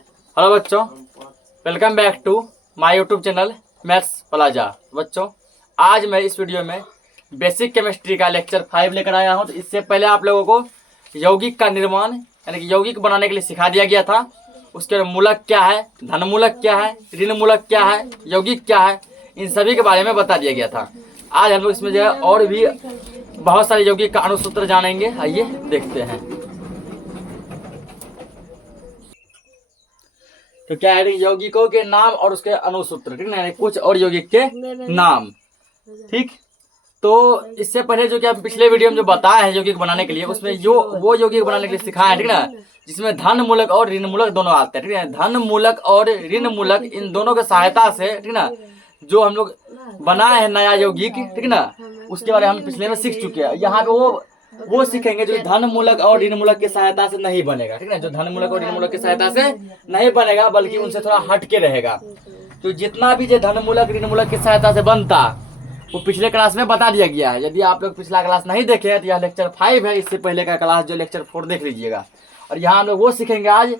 Hello बच्चों, welcome back to my YouTube channel maths plaza. बच्चों, आज मैं इस वीडियो में बेसिक केमिस्ट्री का लेक्चर 5 लेकर आया हूं। तो इससे पहले आप लोगों को यौगिक का निर्माण यानी कि यौगिक बनाने के लिए सिखा दिया गया था। उसके मूलक क्या है, धनमूलक क्या है, ऋण मूलक क्या है, यौगिक क्या है, इन सभी के बारे में बता दिया गया था। आज हम लोग इसमें जो है और भी बहुत सारे यौगिक का अणुसूत्र जानेंगे। आइए देखते हैं। तो क्या है, यौगिकों के नाम और उसके अणुसूत्र, ठीक है, कुछ और यौगिक के नाम। ठीक, तो इससे पहले जो कि हम पिछले वीडियो में जो बताया है यौगिक बनाने के लिए, उसमें जो वो यौगिक बनाने के लिए सिखाया है, ठीक है, जिसमें धन मूलक और ऋण मूलक दोनों आते हैं। ठीक है, धन मूलक और ऋण मूलक इन दोनों की सहायता से, ठीक है, जो हम लोग बनाए हैं नया यौगिक, ठीक है ना, उसके बारे में हम पिछले में सीख चुके हैं। यहाँ पे वो सीखेंगे जो धन मूलक और ऋण मूलक की सहायता से नहीं बनेगा। ठीक है, जो धन मूलक और ऋण मूलक की सहायता से नहीं बनेगा बल्कि उनसे थोड़ा हट के रहेगा। तो जितना भी जो धन मूलक ऋण मूलक की सहायता से बनता वो पिछले क्लास में बता दिया गया है। यदि आप लोग पिछला क्लास नहीं देखे हैं तो यह लेक्चर 5 है, इससे पहले का क्लास जो लेक्चर 4 देख लीजिएगा। और यहाँ हम लोग वो सीखेंगे आज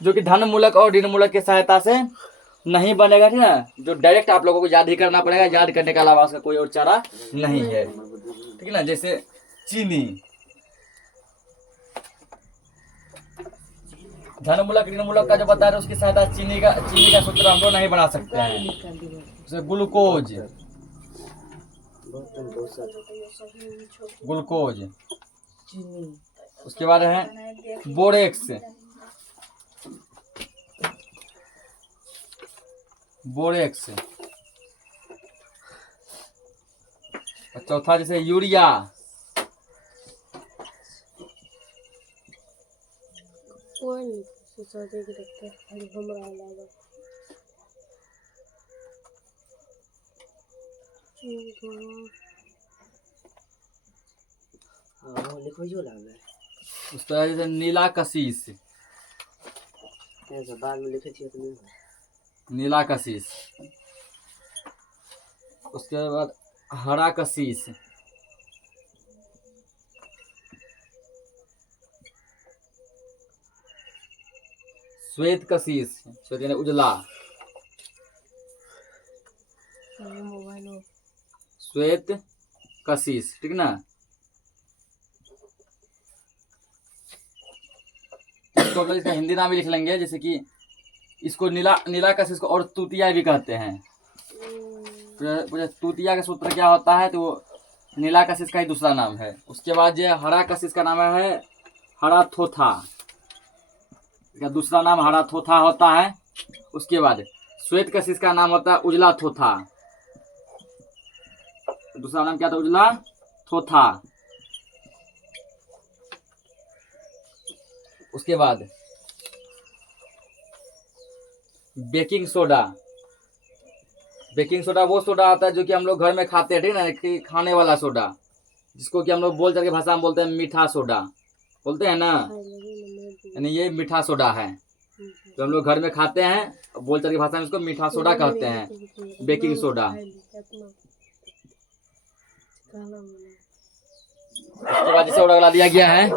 जो कि धन मूलक और ऋण मूलक की सहायता से नहीं बनेगा। ठीक है, जो डायरेक्ट आप लोगों को याद ही करना पड़ेगा, याद करने के अलावा उसका कोई और चारा नहीं है। ठीक है ना, जैसे चीनी, धन मूलक ऋण मूलक का जो बता रहे उसकी सहायता चीनी का सूत्र हम लोग नहीं बना सकते हैं। जैसे ग्लूकोज, उसके बाद है बोरेक्स, और चौथा जैसे यूरिया, उसका जैसे नीला कशीस, नीला कशीस, उसके बाद हरा कशीस, श्वेत कशीस, श्वेत उजला, श्वेत कशीस, ठीक ना। टोटल इसका हिंदी नाम भी लिख लेंगे, जैसे कि इसको नीला कशीस को और तूतिया भी कहते हैं। तूतिया का सूत्र क्या होता है, तो वो नीला कशीस का ही दूसरा नाम है। उसके बाद जो हरा कशीस का नाम है हरा थोथा, इसका दूसरा नाम हरा थोथा होता है। उसके बाद श्वेत कशीस का नाम होता है उजला थोथा, दूसरा नाम क्या था, उजला थोथा। उसके बाद बेकिंग सोडा, वो सोडा आता है जो कि हम लोग घर में खाते हैं, ठीक है ना, खाने वाला सोडा, जिसको कि हम लोग बोल करके भाषा में बोलते हैं मीठा सोडा, बोलते हैं ना, यानी ये मीठा सोडा है जो हम लोग घर में खाते हैं। बोल करके भाषा में इसको मीठा सोडा कहते हैं, बेकिंग सोडा। उसके बाद जैसे ऑर्डर ला दिया गया है,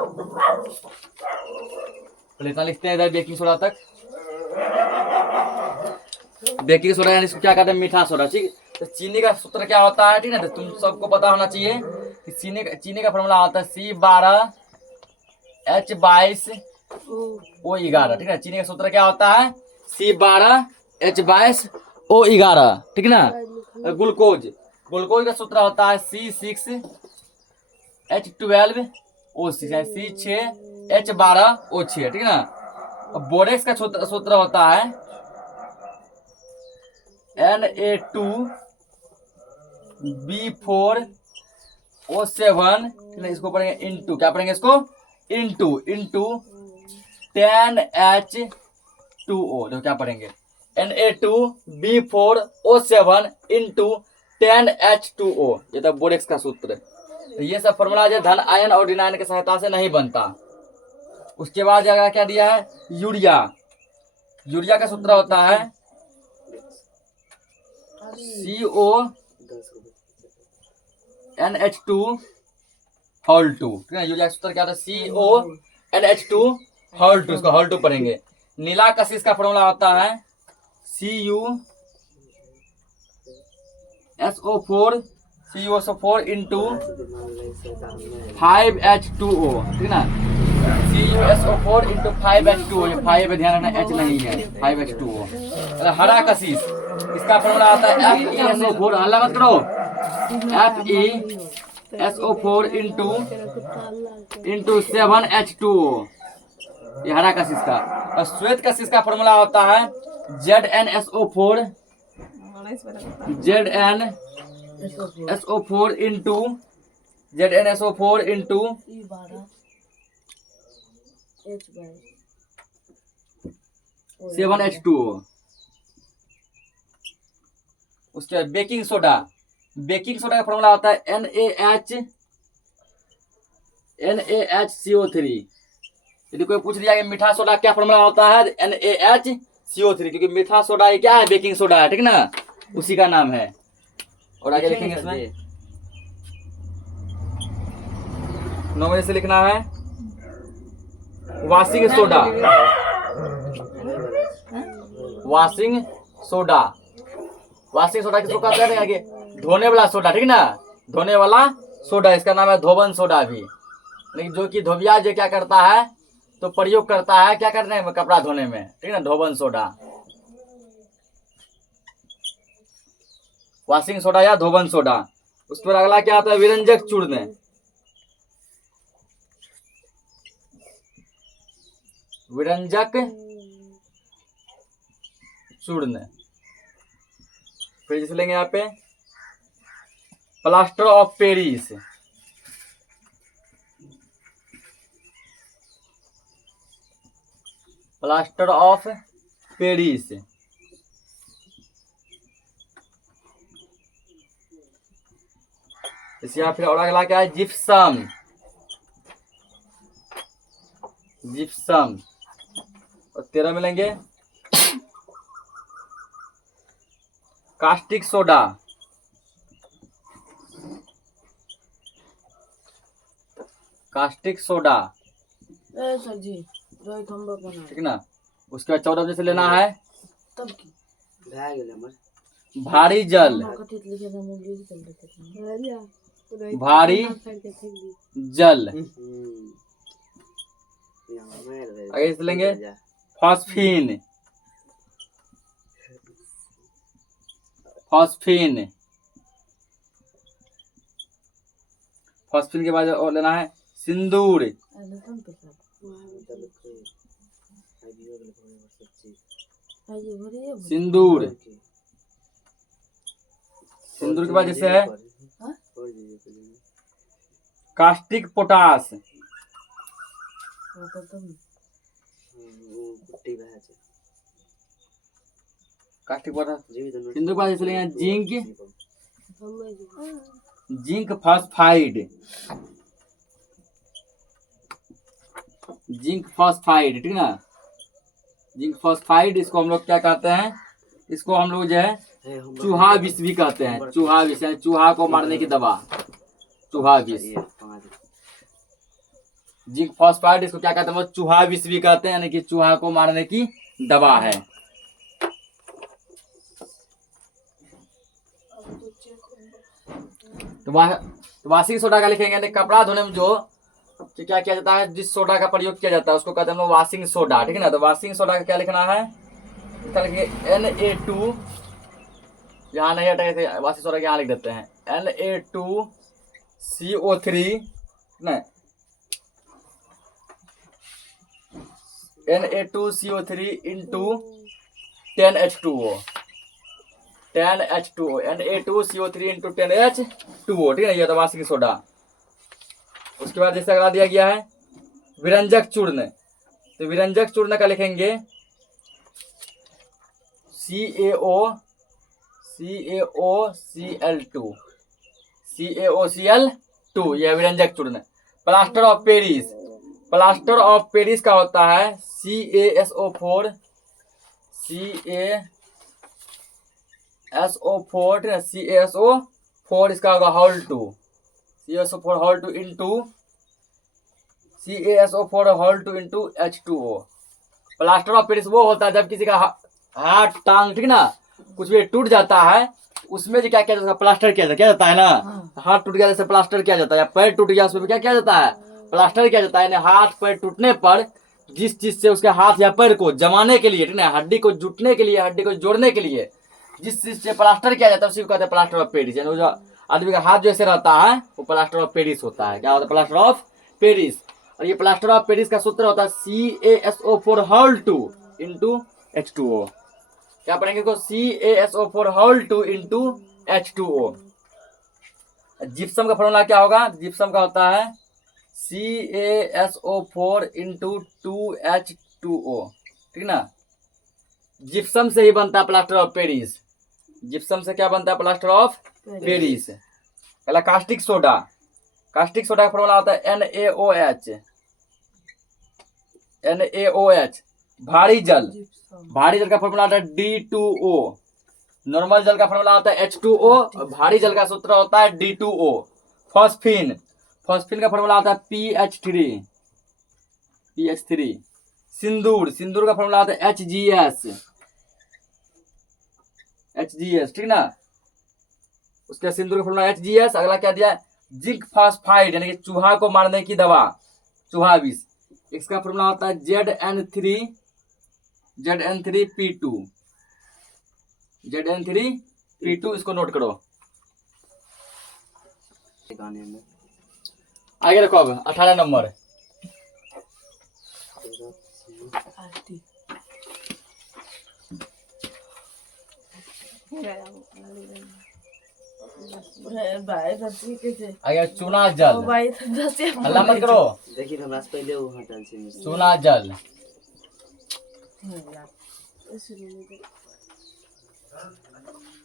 पहले इतना लिखते हैं इधर बेकिंग सोडा तक। बेकिंग सोडा यानी इसको क्या कहते हैं, मीठा सोडा। ठीक, तो चीनी का सूत्र क्या होता है, ठीक है ना, तो तुम सबको पता होना चाहिए कि चीनी का फॉर्मूला होता है C12H22O11। ठीक है, चीनी का सूत्र क्या होता है, C12H22O11, ठीक है ना। ग्लूकोज का सूत्र होता है C6H12O6, C6H12O6, ठीक है ना। बोरेक्स का सूत्र होता है Na2B4O7, इसको पढ़ेंगे इंटू, क्या पढ़ेंगे इसको, इंटू 10H2O। देखो क्या पढ़ेंगे, Na2B4O7 इंटू 10H2O, ये तो बोरेक्स का सूत्र। तो ये सब फॉर्मूला जो धन आयन और ऋण आयन की सहायता से नहीं बनता। उसके बाद जगह क्या दिया है, यूरिया का सूत्र होता है CONH2 होल 2, ठीक है। यूरिया का सूत्र क्या होता है, CONH2 होल 2, इसको होल 2 पढ़ेंगे। नीला कशिश का फॉर्मूला होता है CuSO4 इंटू 5H2O, ठीक ना। CuSO4 इंटू 5H2O, ये 5 ध्यान रखना, H नहीं है, 5H2O। हरा कशिश इसका फॉर्मूला आता है FeSO4, हल्ला मत करो, FeSO4 इंटू 7H2O, ये हरा कशिश का। और श्वेत कशिश का फॉर्मूला होता है ZnSO4 इंटू 7H2O। उसके बाद बेकिंग सोडा का फॉर्मूला होता है NaHCO3। यदि कोई पूछ लिया कि मीठा सोडा क्या फॉर्मूला होता है, NaHCO3, क्योंकि मीठा सोडा ये क्या है, बेकिंग सोडा है, ठीक ना, उसी का नाम है। और आगे लिखेंगे इसमें 9 बजे से लिखना है वॉशिंग सोडा किसको कहते हैं, आगे धोने वाला सोडा, ठीक ना, धोने वाला सोडा, इसका नाम है धोबन सोडा भी। लेकिन जो कि धोबिया जो क्या करता है, तो प्रयोग करता है क्या करने में, कपड़ा धोने में, ठीक ना, धोबन सोडा, वॉशिंग सोडा या धोबन सोडा। उसके बाद अगला क्या आता है, विरंजक चूर्ण। फिर जैसे लेंगे यहाँ पे प्लास्टर ऑफ पेरिस, इसे यहाँ फिर और अगला क्या है, जिप्सम। और 13 मिलेंगे कास्टिक सोडा, ठीक ना। उसके बाद 14 बजे से लेना है भारी जल, आगे से लेंगे फॉस्फीन, के बाद और लेना है सिंदूर, सिंदूर के बाद जैसे है कास्टिक पोटास, सिंदूर के बाद जैसे लेंगे जिंक फॉस्फाइड, ठीक ना। जिंक फॉस्फाइड, इसको हम लोग क्या कहते हैं, इसको हम लोग जो है चूहा विष भी कहते हैं, चूहा विष, चूहा को मारने की दवा, चूहा विष। जिंक फॉस्फाइड इसको क्या कहते हैं, चूहा विष भी कहते हैं, यानी कि चूहा को मारने की दवा है। तो वॉशिंग सोडा का लिखेंगे, यानी कपड़ा धोने में जो क्या किया जाता है, जिस सोडा का प्रयोग किया जाता है उसको कहते हैं वॉशिंग सोडा, ठीक है ना। तो वॉशिंग सोडा का क्या लिखना है, इसका लिखिए Na2, यहाँ नहीं हटेगा, वॉशिंग सोडा यहाँ लिख देते हैं Na2CO3 नहीं, Na2CO3 into 10H2O, Na2CO3 into 10H2O, ठीक है, ये तो वॉशिंग सोडा। उसके बाद जैसे अगला दिया गया है विरंजक चूर्ण, तो विरंजक चूर्ण का लिखेंगे CaOCl2, यह विरंजक चूर्ण। प्लास्टर ऑफ पेरिस का होता है CaSO4 इसका होगा whole 2, CaSO4 whole 2 into H2O, plaster of Paris वो होता है जब किसी का हाथ टांग, ठीक ना, कुछ भी टूट जाता है, उसमें जो क्या किया जाता है, प्लास्टर किया जाता है ना। हाथ टूट गया जैसे प्लास्टर किया जाता है, या पैर टूट गया उसमें क्या किया जाता है, प्लास्टर किया जाता है। हाथ पैर टूटने पर जिस चीज से उसके हाथ या पैर को जमाने के लिए, ठीक ना, हड्डी को जुटने के लिए, हड्डी को जोड़ने के लिए जिस चीज से प्लास्टर किया जाता है उसी को कहते हैं प्लास्टर ऑफ पेरिस। यानी जो आदमी का हाथ जैसे रहता है वो प्लास्टर ऑफ पेरिस होता है। क्या होता है, प्लास्टर ऑफ पेरिस। और ये प्लास्टर ऑफ पेरिस का सूत्र होता है CaSO4 होल 2 इंटू H2O। क्या पढ़ेंगे इसको, CaSO4 whole 2 into H2O। Gypsum का फॉर्मूला क्या होगा, जिप्सम का होता है CaSO4 इंटू 2H2O, ठीक ना। जिप्सम से ही बनता है प्लास्टर ऑफ पेरिस। जिप्सम से क्या बनता है, प्लास्टर ऑफ पेरिस। पहला कास्टिक सोडा, कास्टिक सोडा का फॉर्मूला होता है NaOH। भारी जल, भारी जल का फॉर्मूला होता है D2O। नॉर्मल जल का फॉर्मूला होता है H2O। और भारी जल का सूत्र होता है D2O। फॉस्फिन, फॉस्फिन का फॉर्मूला होता है PH3। सिंदूर, सिंदूर का फॉर्मूला होता है HGS, ठीक ना। उसके सिंदूर का फॉर्मूला HGS। अगला क्या दिया, जिंक फॉस्फाइड यानी कि चूहा को मारने की दवा, चूहा विष, इसका फॉर्मूला होता है ZN3P2। इसको नोट करो। आगे रखो अब 18 नंबर। आगे चूना जल, हल्ला मत करो, चूना जल।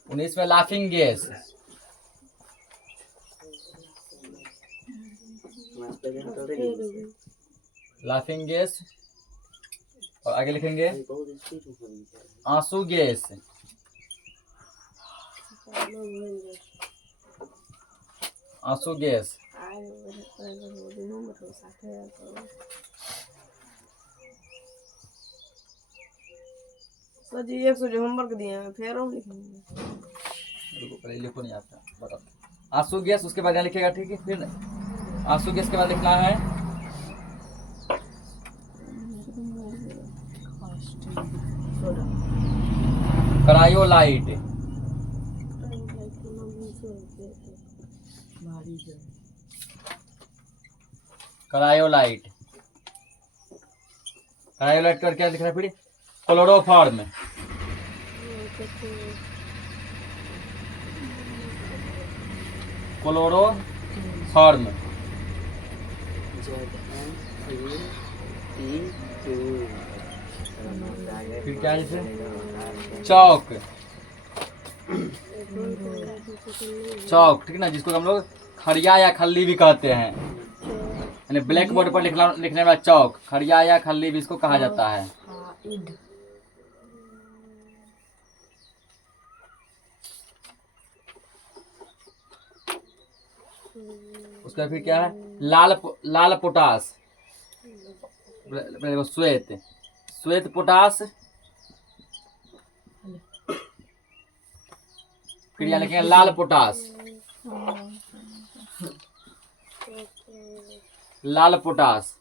19 में लाफिंग गैस, लाफिंग गैस। और आगे लिखेंगे आंसू गैस, आंसू गैस। सर जी 100 जो होमवर्क दिए हैं फिर हम लिखेंगे। पहले लिखो, नहीं आता बताओ। आंसू गैस, उसके बाद यहाँ लिखेगा, ठीक है। फिर आंसू गैस के बाद लिखना है क्रायोलाइट, क्रायोलाइट। क्रायोलाइट कर क्या लिख रहा है फिर, क्लोरोफॉर्म, क्लोरोफॉर्म। फिर क्या है, चौक, चौक, ठीक ना, जिसको हम लोग खड़िया या खल्ली भी कहते हैं। यानी ब्लैक बोर्ड पर लिखने वाला चौक, खड़िया या खल्ली भी इसको कहा जाता है। उसका फिर क्या है, लाल पोटास, श्वेत, श्वेत पोटास। फिर यहाँ लिखेंगे लाल पोटास, लाल पोटास।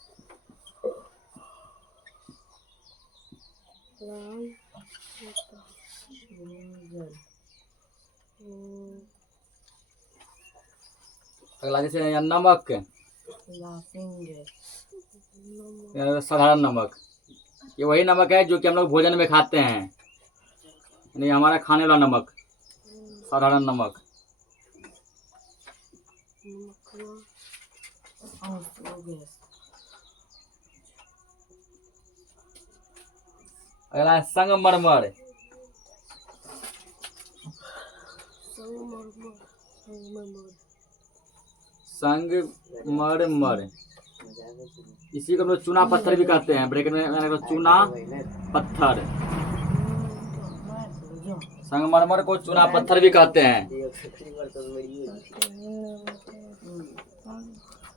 अगला जैसे नमक, साधारण नमक, ये वही नमक है जो कि हम लोग भोजन में खाते हैं, यानी हमारा खाने वाला नमक, साधारण नमक। अगला है संगमरमर, संगमरमर, इसी को हम लोग चूना पत्थर भी कहते हैं, ब्रैकेट में चूना पत्थर। संगमरमर को चूना पत्थर भी कहते हैं।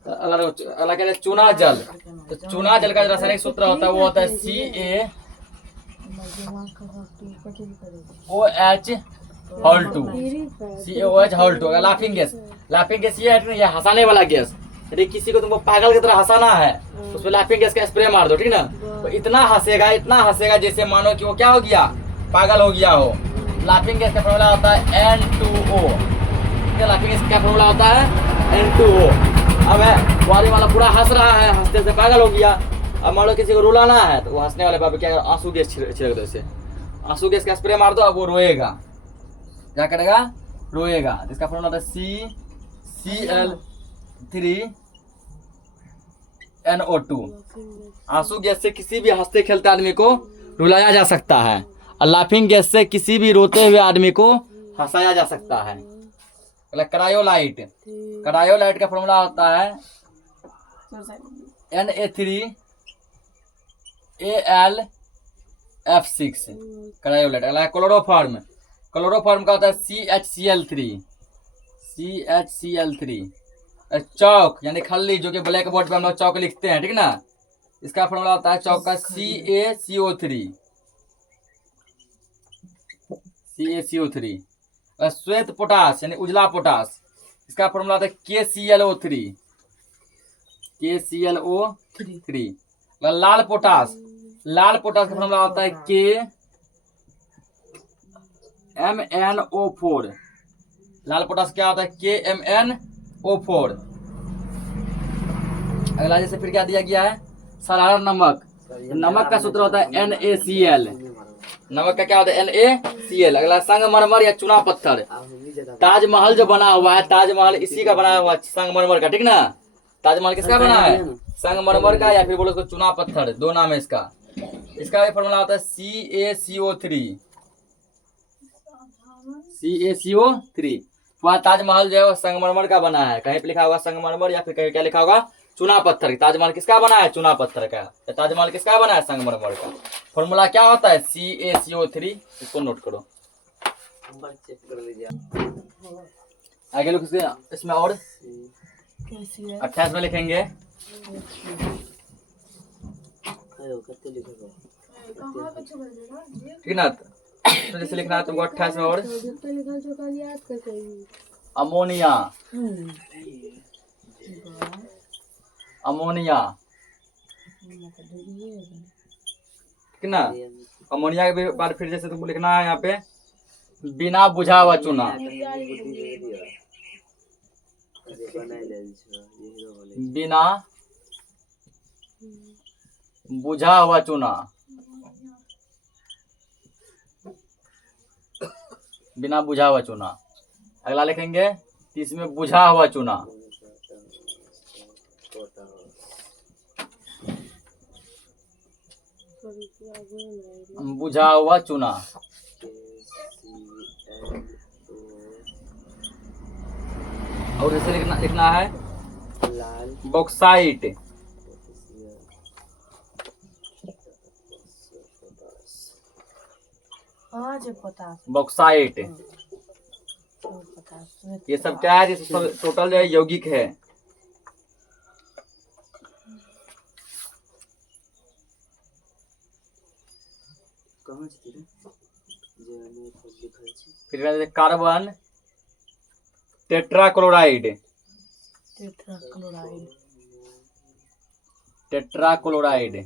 अगला क्या है, चूना जल। तो चूना जल का जो रासायनिक सूत्र होता है वो होता है O H whole two, COH whole two. Laughing gas, laughing gas ये है, ये हंसाने वाला गैस। यदि किसी को तुमको पागल की तरह हंसाना है उस पर लाफिंग गैस का स्प्रे मार दो, ठीक ना। तो इतना हंसेगा जैसे मानो कि वो क्या हो गया, पागल हो गया हो। लाफिंग गैस का फॉर्मूला होता है N2O। लाफिंग गैस का फॉर्मूला होता है N2O। अब है वो आदमी वाला पूरा हंस रहा है, हंसते से पागल हो गया। अब मान लो किसी को रुलाना है तो वो हंसने वाले बाबू क्या, आंसू गैस छिड़क दो इसे, आंसू गैस का स्प्रे मार दो। अब वो रोएगा, क्या करेगा, रोएगा। इसका फॉर्मूला होता है CCl3NO2। आंसू गैस से किसी भी हंसते खेलते आदमी को रुलाया जा सकता है, और लाफिंग गैस से किसी भी रोते हुए आदमी को हंसाया जा सकता है। क्रायोलाइट, क्रायोलाइट का फॉर्मूला होता है Na3Al(F6) क्रायोलाइट। अगला क्लोरोफॉर्म, क्लोरोफॉर्म का होता है CHCl3। चौक यानी खल्ली, जो कि ब्लैक बोर्ड पे हम लोग चौक लिखते हैं, ठीक ना। इसका फॉर्मूला होता है चौक का CaCO3। श्वेत पोटास यानी उजला पोटास, इसका फॉर्मूला होता है KClO3। लाल पोटास, लाल पोटास का फॉर्मूला होता है KMnO4। लाल पोटास क्या होता है, KMnO4। अगला जैसे फिर क्या दिया गया है, साधारण नमक। नमक का सूत्र होता है NaCl। नमक का क्या होता है, NaCl। अगला संगमरमर या चूना पत्थर। ताजमहल जो बना हुआ है, ताजमहल इसी का बना हुआ है, संगमरमर का, ठीक ना। ताजमहल किसका बना है, संगमरमर का, या फिर बोलो उसको चूना पत्थर, दो नाम है इसका। इसका भी फॉर्मूला होता है CaCO3। वहाँ ताजमहल जो है वो संगमरमर का बना है, कहीं पे लिखा होगा संगमरमर, या फिर कहीं क्या लिखा होगा, चूना पत्थर। ताजमहल किसका बना है, चूना पत्थर का। ताजमहल किसका बना है, संगमरमर का। फॉर्मूला क्या होता है, CaCO3। इसको नोट करो, आगे लोग इसमें और 28 में लिखेंगे, ठीक ना। तो जैसे लिखना है तुमको 28 में और अमोनिया, अमोनिया, ठीक ना। अमोनिया के बाद फिर जैसे तुमको लिखना है यहाँ पे बिना बुझा हुआ चूना, बिना बुझा हुआ चूना, बिना बुझा हुआ चूना। अगला लिखेंगे 30 में बुझा हुआ चूना, बुझा हुआ चूना। और इसे लिखना है बॉक्साइट, बॉक्साइट। ये सब क्या है, टोटल जो है यौगिक है। फिर carbon tetrachloride, tetrachloride.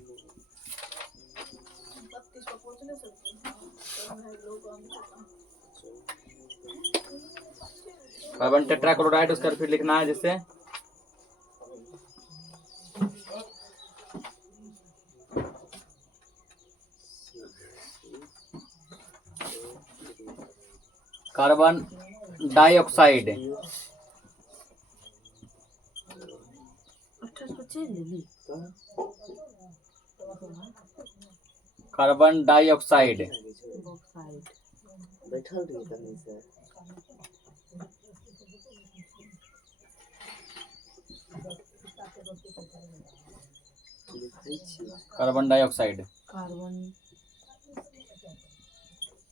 Carbon tetrachloride, उसका फिर लिखना है जैसे carbon dioxide, carbon dioxide. Carbon dioxide.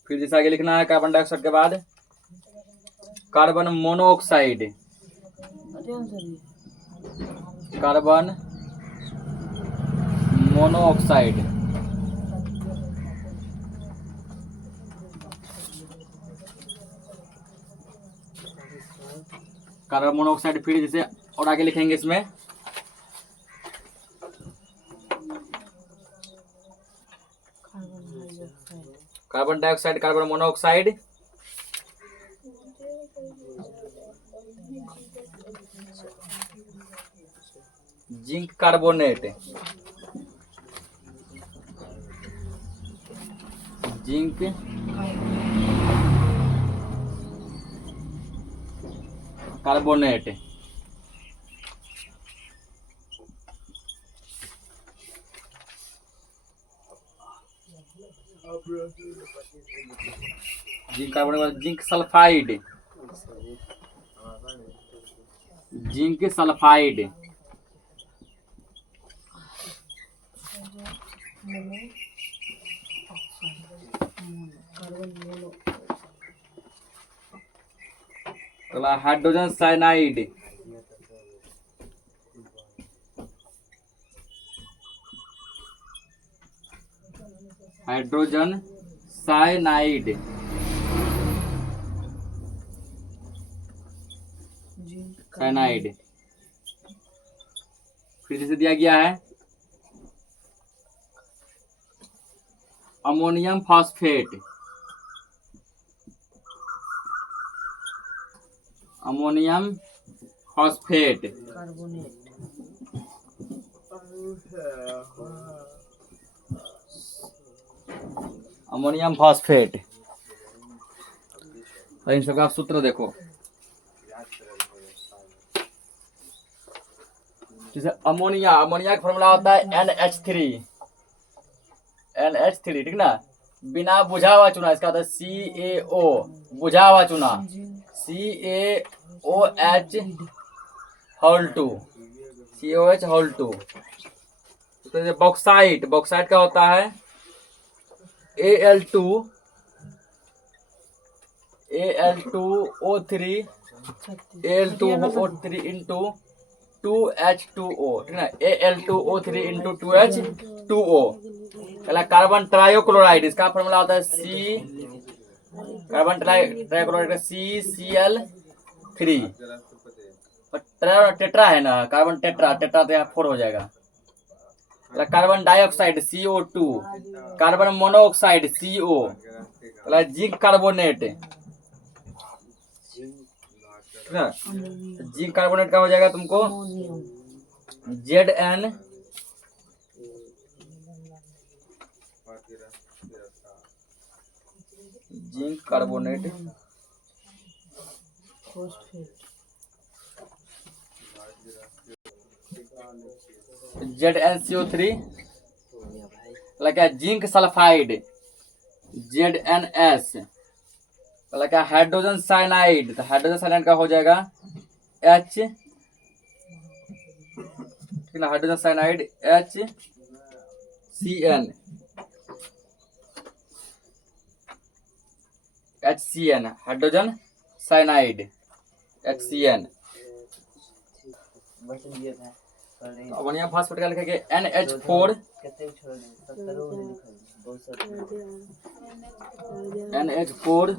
फिर जैसे आगे लिखना है कार्बन डाइऑक्साइड के बाद carbon monoxide, carbon monoxide. Carbon monoxide. फिर जैसे और आगे लिखेंगे इसमें carbon dioxide, carbon monoxide, zinc carbonate, zinc carbonate. Zinc carbonate, zinc sulphide, zinc sulphide, अगला hydrogen cyanide, hydrogen cyanide, cyanide. फिर जैसे दिया गया है ammonium phosphate, ammonium phosphate, ammonium phosphate. और इन सबका सूत्र देखो, जैसे अमोनिया, अमोनिया का फॉर्मूला होता है NH3, NH3, ठीक ना। बिना बुझा हुआ चूना, इसका होता है CaO, बुझा हुआ चूना CaOH होल 2, CaOH होल 2। तो बॉक्साइट, बॉक्साइट का होता है Al2O3 इंटू 2H2O, ठीक ना। Al2O3 into 2H2O। पहला कार्बन ट्रायोक्लोराइड, इसका फॉर्मूला होता है कार्बन ट्रायोक्लोराइड CCl3। टेट्रा है ना, कार्बन टेट्रा, टेट्रा तो यहाँ 4 हो जाएगा। Carbon dioxide CO2, carbon monoxide CO, zinc carbonate, zinc carbonate का हो जाएगा तुमको Zn, जिंक कार्बोनेट, ZnCO3, क्या जिंक सल्फाइड ZnS, क्या हाइड्रोजन साइनाइड, तो हाइड्रोजन साइनाइड का हो जाएगा H, ठीक ना, hydrogen cyanide HCN, hydrogen cyanide HCN। Ammonium phosphate का लिखेंगे NH4, NH4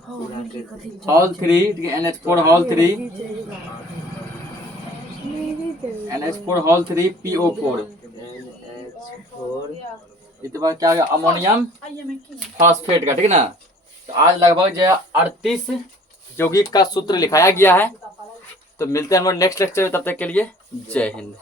होल 3, ठीक है, NH4 whole 3, NH4 whole 3 PO4। इसके बाद क्या हो गया, अमोनियम फॉस्फेट का, ठीक है ना। तो आज लगभग जो है 38 यौगिक का सूत्र लिखाया गया है। तो मिलते हैं हम लोग नेक्स्ट लेक्चर में, तब तक के लिए जय हिंद।